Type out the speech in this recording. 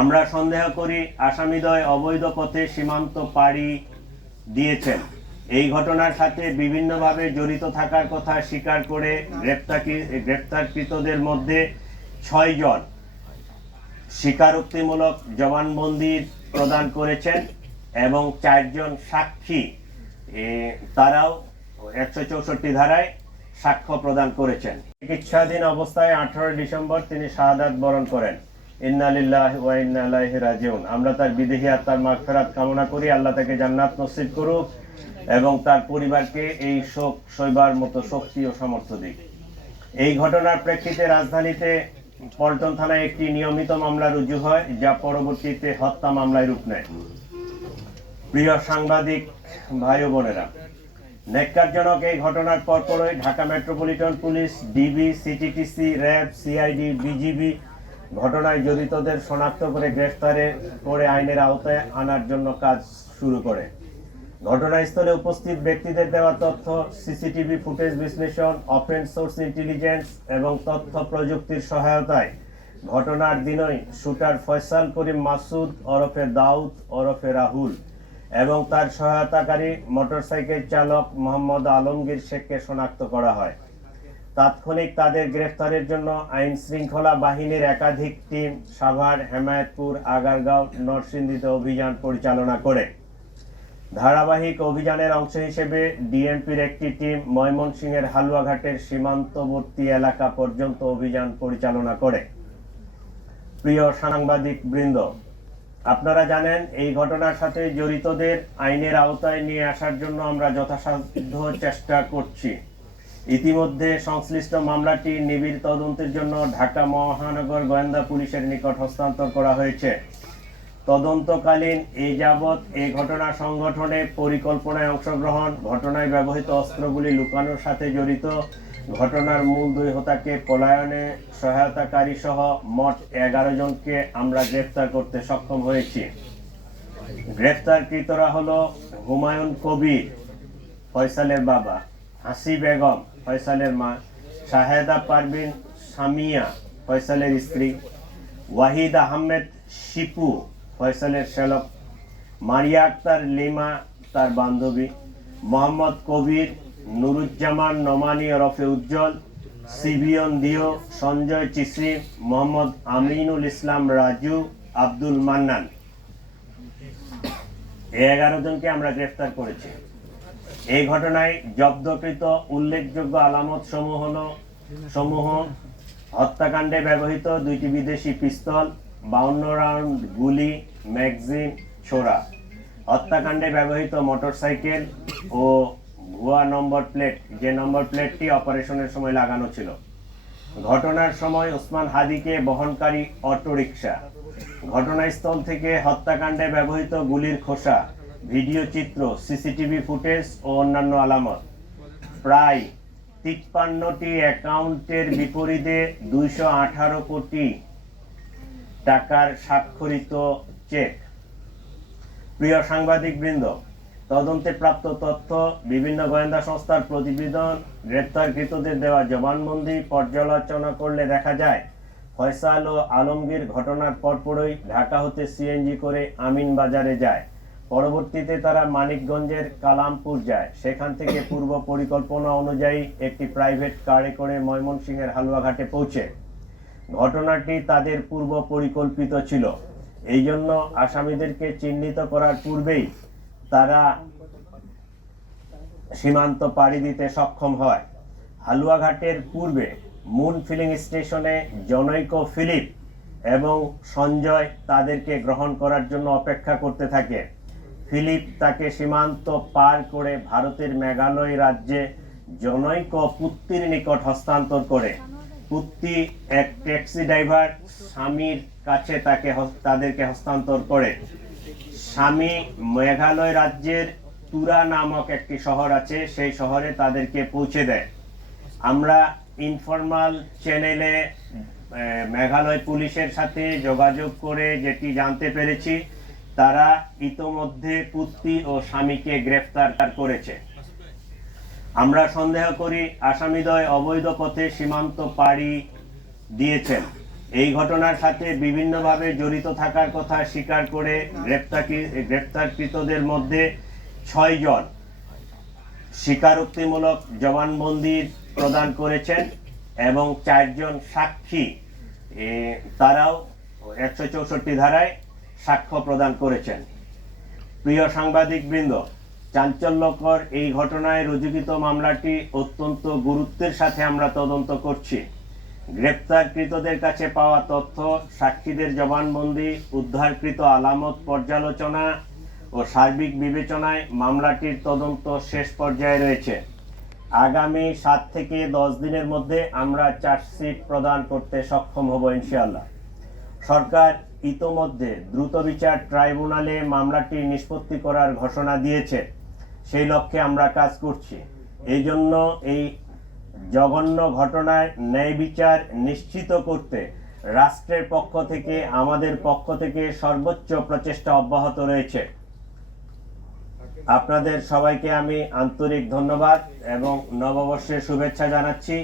আমরা সন্দেহ করি আসামিদ্বয় অবৈধ পথে সীমান্ত পাড়ি দিয়েছেন। এই ঘটনার সাথে বিভিন্নভাবে জড়িত থাকার কথা স্বীকার করে গ্রেপ্তারকৃতদের মধ্যে 6 জন স্বীকারোক্তিমূলক জবানবন্দি প্রদান করেছেন এবং 4 জন সাক্ষী তারাও 164 ধারায় সাক্ষ্য প্রদান করেছেন। চিকিৎসাধীন অবস্থায় 18 ডিসেম্বর তিনি শাহাদাত বরণ করেন। ইন্না লিল্লাহি ওয়া ইন্না ইলাইহি রাজিউন। আমরা তার বিদেহী আত্মার মাগফিরাত কামনা করি, আল্লাহ তাকে জান্নাত নসিব করুক এবং তার পরিবারকে এই শোক সইবার মতো শক্তি ও সামর্থ্য দিক। এই ঘটনার প্রেক্ষিতে রাজধানীতে পল্টন থানায় একটি নিয়মিত মামলা রুজু হয়, যা পরবর্তীতে হত্যা মামলায় রূপ নেয়। প্রিয় সাংবাদিক ভাই ও বোনেরা, ন্যাক্কারজনক এই ঘটনার পরপরই Dhaka metropolitan police, DB, CTTC, RAB, CID, BGB ঘটনায় জড়িতদের শনাক্ত করে গ্রেফতার করে আইনের আওতায় আনার জন্য কাজ শুরু করে। ঘটনাস্থলে উপস্থিত ব্যক্তিদের দেওয়া তথ্য, সিসিটিভি ফুটেজ বিশ্লেষণ, ওপেন সোর্স ইন্টেলিজেন্স এবং তথ্য প্রযুক্তির সহায়তায় ঘটনার দিনই শুটার ফয়সাল করিম মাসুদ ওরফে দাউদ ওরফে রাহুল এবং তার সহায়তাকারী মোটরসাইকেল চালক মোহাম্মদ আলমগীর শেখকে শনাক্ত করা হয়। তাৎক্ষণিক তাদের গ্রেফতারের জন্য আইন শৃঙ্খলা বাহিনীর একাধিক টিম সাভার, হেমায়েতপুর, আগারগাঁও, নরসিংদীতে অভিযান পরিচালনা করে। ধারাবাহিক অভিযানের অংশ হিসেবে ডিএমপির একটি টিম ময়মনসিংহের হালুয়াঘাটের সীমান্তবর্তী এলাকা পর্যন্ত অভিযান পরিচালনা করে। প্রিয় সাংবাদিক বৃন্দ, আপনারা জানেন এই ঘটনার সাথে জড়িতদের আইনের আওতায় নিয়ে আসার জন্য আমরা যথাসাধ্য চেষ্টা করছি। ইতিমধ্যে সংশ্লিষ্ট মামলাটি নিবিড় তদন্তের জন্য ঢাকা মহানগর গোয়েন্দা পুলিশের নিকট হস্তান্তর করা হয়েছে। তদন্তকালীন এই যাবৎ এই ঘটনা সংগঠনে পরিকল্পনায় অংশগ্রহণ, ঘটনায় ব্যবহৃত অস্ত্রগুলি লুকানোর সাথে জড়িত, ঘটনার মূল 2 হোতাকে পলায়নে সহায়তাকারী সহ মোট 11 জনকে আমরা গ্রেফতার করতে সক্ষম হয়েছি। গ্রেফতারকৃতরা হলো হুমায়ুন কবির, ফয়সালের বাবা; হাসি বেগম, ফয়সালের মা; শাহেদা পারভিন সামিয়া, ফয়সালের স্ত্রী; ওয়াহিদ আহমেদ শিপু, ফয়সালের শ্যালক; মারিয়া আক্তার লিমা, তার বান্ধবী; মোহাম্মদ কবির, নুরুজ্জামান নোমানী ওরফে উজ্জ্বল, সিবিয়ন দিও, সঞ্জয় চিসি, মোহাম্মদ আমিনুল ইসলাম রাজু, আব্দুল মান্নান। 11 জনকে আমরা গ্রেফতার করেছি। এই ঘটনায় জব্দকৃত উল্লেখযোগ্য আলামত সমূহ হত্যাকাণ্ডে ব্যবহৃত 2টি বিদেশি পিস্তল, 52 রাউন্ড গুলি, ম্যাগজিন, ছোরা; হত্যাকাণ্ডে ব্যবহৃত মোটরসাইকেল ও ভুয়া নম্বর প্লেট, যে নম্বর প্লেটটি অপারেশনের সময় লাগানো ছিল; ঘটনার সময় ওসমান হাদিকে বহনকারী অটোরিকশা; ঘটনাস্থল থেকে হত্যাকাণ্ডে ব্যবহৃত গুলির খোসা, ভিডিও চিত্র, সিসিটিভি ফুটেজ ও অন্যান্য আলামত; প্রায় 53টি অ্যাকাউন্টের বিপরীতে 218 কোটি টাকার স্বাক্ষরিত চেক। প্রিয় সাংবাদিক বৃন্দ, তদন্তে প্রাপ্ত তথ্য, বিভিন্ন গোয়েন্দা সংস্থার প্রতিবেদন, গ্রেপ্তারকৃতদের দেওয়া জবানবন্দি পর্যালোচনা করলে দেখা যায় ফয়সাল ও আলমগীর ঘটনার পরপরই ঢাকা হতে সিএনজি করে আমিন বাজারে যায়। পরবর্তীতে তারা মানিকগঞ্জের কালামপুর যায়। সেখান থেকে পূর্ব পরিকল্পনা অনুযায়ী একটি প্রাইভেট কারে করে ময়মনসিংহের হালুয়াঘাটে পৌঁছে। ঘটনাটি তাদের পূর্ব পরিকল্পিত ছিল। এই জন্য আসামিদেরকে চিহ্নিত করার পূর্বেই তারা সীমান্ত পাড়ি দিতে সক্ষম হয়। হালুয়াঘাটের পূর্বে মুন ফিলিং স্টেশনে জনৈক ফিলিপ এবং সঞ্জয় তাদেরকে গ্রহণ করার জন্য অপেক্ষা করতে থাকে। ফিলিপ তাকে সীমান্ত পার করে ভারতের মেঘালয় রাজ্যে জনৈক পুত্তির নিকট হস্তান্তর করে। পুত্তি এক ট্যাক্সি ড্রাইভার স্বামীর কাছে তাদেরকে হস্তান্তর করে। স্বামী মেঘালয় রাজ্যের তুরা নামক একটি শহর আছে, সেই শহরে তাদেরকে পৌঁছে দেয়। আমরা ইনফরমাল চ্যানেলে মেঘালয় পুলিশের সাথে যোগাযোগ করে যেটি জানতে পেরেছি, তারা ইতোমধ্যে পুত্তি ও স্বামীকে গ্রেফতার করেছে। আমরা সন্দেহ করি আসামিদ্বয় অবৈধ পথে সীমান্ত পাড়ি দিয়েছেন। এই ঘটনার সাথে বিভিন্নভাবে জড়িত থাকার কথা স্বীকার করে গ্রেপ্তারকৃতদের মধ্যে 6 জন স্বীকারোক্তিমূলক জবানবন্দি প্রদান করেছেন এবং 4 জন সাক্ষী তারাও 164 ধারায় সাক্ষ্য প্রদান করেছেন। প্রিয় সাংবাদিকবৃন্দ, চাঞ্চল্যকর এই ঘটনায় রুজুকৃত মামলাটি অত্যন্ত গুরুত্বের সাথে আমরা তদন্ত করছি। গ্রেপ্তারকৃতদের কাছে পাওয়া তথ্য, সাক্ষীদের জবানবন্দি, উদ্ধারকৃত আলামত পর্যালোচনা ও সার্বিক বিবেচনায় মামলাটির তদন্ত শেষ পর্যায়ে রয়েছে। আগামী 7 থেকে 10 দিনের মধ্যে আমরা চার্জশিট প্রদান করতে সক্ষম হব ইনশাআল্লাহ। সরকার ইতোমধ্যে দ্রুত বিচার ট্রাইব্যুনালে মামলাটি নিষ্পত্তি করার ঘোষণা দিয়েছে। সেই লক্ষ্যে আমরা কাজ করছি। এই জন্য এই জঘন্য ঘটনার ন্যায় বিচার নিশ্চিত করতে রাষ্ট্রের পক্ষ থেকে, আমাদের পক্ষ থেকে সর্বোচ্চ প্রচেষ্টা অব্যাহত রয়েছে। আপনাদের সবাইকে আমি আন্তরিক ধন্যবাদ এবং নববর্ষের শুভেচ্ছা জানাচ্ছি।